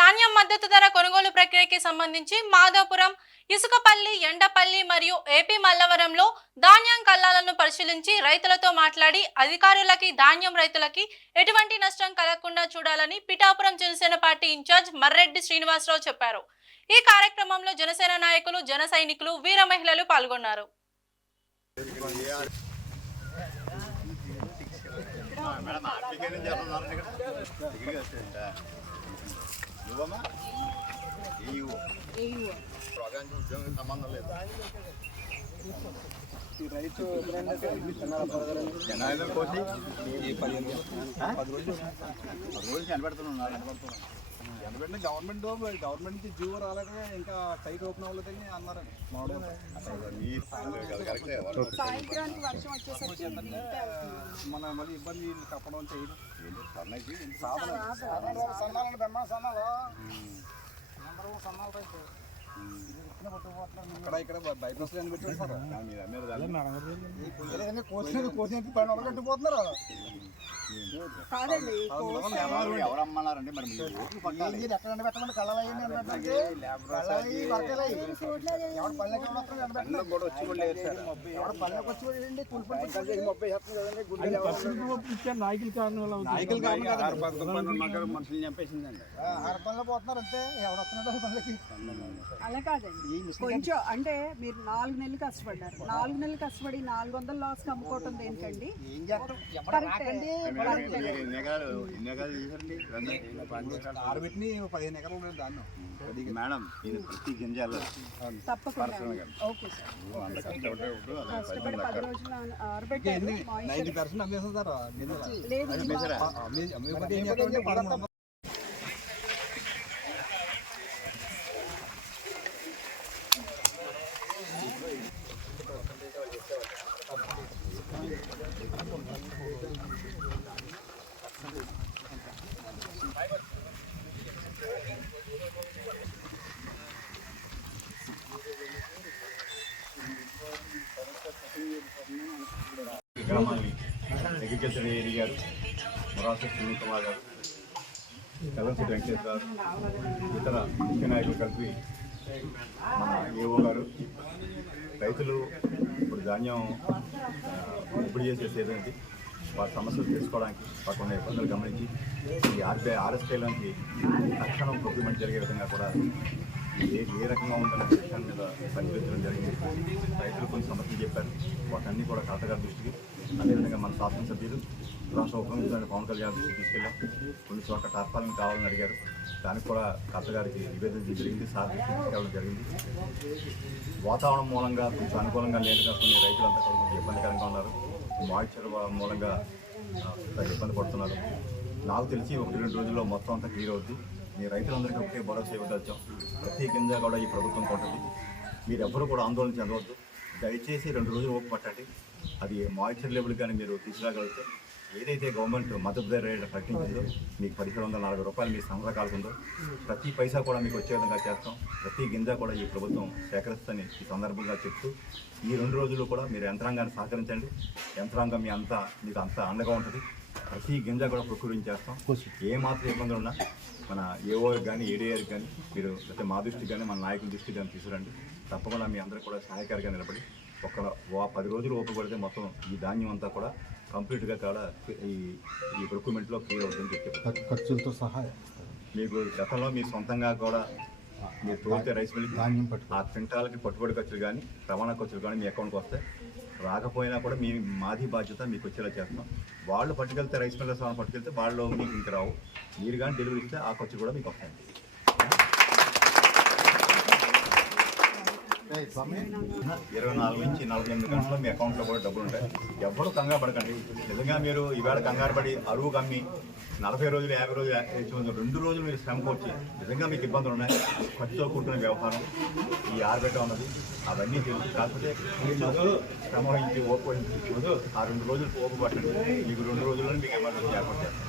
ధాన్యం మద్దతు ధర కొనుగోలు ప్రక్రియకి సంబంధించి మాధవపురం, ఇసుకపల్లి, ఎండపల్లి మరియు ఏపీ మల్లవరంలో ధాన్యం కల్లాలను పరిశీలించి రైతులతో మాట్లాడి అధికారులకి ధాన్యం రైతులకి ఎటువంటి నష్టం కలగకుండా చూడాలని పిఠాపురం జనసేన పార్టీ ఇన్ఛార్జ్ మర్రెడ్డి శ్రీనివాసరావు చెప్పారు. ఈ కార్యక్రమంలో జనసేన నాయకులు, జన సైనికులు, వీర మహిళలు పాల్గొన్నారు. రైతు జనాలు కోసి 10 రోజులు కనబడుతున్నాడు. ఎందుకంటే గవర్నమెంట్ నుంచి జీవో రాలేక ఇంకా సైట్ ఓపెన్ అవ్వలేదని అన్నారండి. మన మళ్ళీ ఇబ్బంది కప్పడం చేయడం ఇక్కడ బైపాస్ అని పెట్టారు. కట్టిపోతున్నారు. ఎవరమ్మన్నారండి మరి ఎక్కడ పెట్టమంటే కళ్ళ మనుషులు చంపేసిందండి. అర్బంలో పోతున్నారు అంతే. ఎవడొస్తున్నాడు పనులకి? అలా కాదండి, కొంచెం అంటే మీరు 4 నెలలు కష్టపడ్డారు. 4 నెలలు కష్టపడి 400 లాస్ అమ్ముకోవటం దేనికండి? ఆరుబెట్టిని 15 ఎకరాలు దాన్ని మేడం ఇది ప్రతి గింజాలు తప్పకుండా. ఓకే సార్, కష్టపడి 10 రోజులు ఆరబెట్టారు. 90% అమ్మేస్తారు. గ్రామాన్ని అగ్రికల్చర్ ఏరి గారు, మొరాస సునీల్ కుమార్ గారు, కలంసి వెంకటేశ్వర గారు, ఇతర ముఖ్య నాయకులు కలిపి మన ఏఓ గారు రైతులు ఇప్పుడు ధాన్యం ఇప్పుడు చేసే సీజన్కి వారి సమస్యలు తెలుసుకోవడానికి వాటికున్న ఇబ్బందులు గమనించి ఈ ఆర్ఎస్కేలోంచి తక్షణం ప్రొక్యూర్మెంట్ జరిగే విధంగా కూడా ఏ రకంగా ఉందనే విషయం మీద పరిశీలించడం జరిగింది. రైతులు కొన్ని సమస్యలు చెప్పారు, వాటన్నీ కూడా కలెక్టర్ గారి దృష్టికి, అదేవిధంగా మన శాసనసభ్యులు, రాష్ట్ర ఉప ముఖ్యమంత్రి పవన్ కళ్యాణ్ దృష్టికి తీసుకెళ్ళాం. కొన్ని చోట్ల టార్పాలను కావాలని అడిగారు, దానికి కూడా కలెక్టర్ గారికి నివేదించడం జరిగింది, సార్ దృష్టికి తీసుకెళ్ళడం జరిగింది. వాతావరణం మూలంగా కొంచెం అనుకూలంగా లేదుగా కొన్ని రైతులంతా కూడా కొంచెం ఇబ్బందికరంగా ఉన్నారు. మాయిశ్చర్ మూలంగా ఇబ్బంది పడుతున్నారు. నాకు తెలిసి 1-2 రోజుల్లో మొత్తం అంతా క్లియర్ అవుద్ది. మీ రైతులందరికీ ఒకటే భరోసా ఇవ్వదలిచాం. ప్రతి గింజ కూడా ఈ ప్రభుత్వం కొంటుంది. మీరెవ్వరూ కూడా ఆందోళన చెందవద్దు. దయచేసి 2 రోజులు ఓపు పట్టండి. అది మాయిశ్చర్ లెవెల్ కానీ మీరు తీసుకురాగలిగితే ఏదైతే గవర్నమెంట్ మద్దతు ధర రేటు ప్రకటించిందో మీకు 1740 రూపాయలు మీ సంవత్సరాలకు ఉందో ప్రతి పైసా కూడా మీకు వచ్చే విధంగా చేస్తాం. ప్రతి గింజ కూడా ఈ ప్రభుత్వం సేకరిస్తుందని ఈ సందర్భంగా చెప్తూ ఈ 2 రోజులు కూడా మీరు యంత్రాంగాన్ని సహకరించండి. యంత్రాంగం మీకు అంతా అండగా ఉంటుంది. ప్రతి గింజ కూడా ప్రొక్యూరింగ్ చేస్తాం. ఏమాత్రం ఇబ్బందులు ఉన్నా మన ఏఓకి కానీ ఏడీఆర్కి కానీ మీరు అయితే మా దృష్టికి కానీ మన నాయకుల దృష్టికి కానీ తీసుకురండి. తప్పకుండా మీ అందరూ కూడా సహాయకారిగా నిలబడి 10 రోజులు ఓపిక పడితే మొత్తం ఈ ధాన్యం అంతా కూడా కంప్లీట్గా కూడా ఈ ప్రొక్యూర్మెంట్లో క్లియర్ అవుతుందని చెప్పి ఖర్చులతో సహా మీకు గతంలో మీ సొంతంగా కూడా మీరు తోలితే రైస్ మిల్కి ధాన్యం ఆ క్వింటాలకి పట్టుబడి ఖర్చులు కానీ రవాణా ఖర్చులు కానీ మీ అకౌంట్కి వస్తాయి. రాకపోయినా కూడా మాది బాధ్యత మీకు వచ్చేలా చేస్తున్నాం. వాళ్ళు పట్టుకెళ్తే రైస్ మిల్లర్స్ వాళ్ళని పట్టుకెళ్తే వాళ్ళు మీకు ఇంక రావు. మీరు కానీ డెలివరీ ఇస్తే ఆ ఖర్చు కూడా మీకు వస్తాయి. 24 నుంచి 48 గంటల్లో మీ అకౌంట్లో కూడా డబ్బులు ఉంటాయి. ఎవ్వరూ కంగారు పడకండి. నిజంగా మీరు ఈవేళ కంగారు పడి అరువు కమ్మి 40 రోజులు 50 రోజులు 2 రోజులు మీరు శ్రమ కూర్చి నిజంగా మీకు ఇబ్బందులు ఉన్నాయి. ఖర్చుతో కూడుకునే వ్యవహారం ఈ ఆరబెట్ట ఉన్నది అవన్నీ తెలుసు. కాకపోతే శ్రమ వహించి ఓపు వహించి ఆ 2 రోజులు ఓపు పట్టండి. మీకు 2 రోజుల్లో మీకు ఎమర్జెన్సీ ఏర్పాటు చేస్తాం.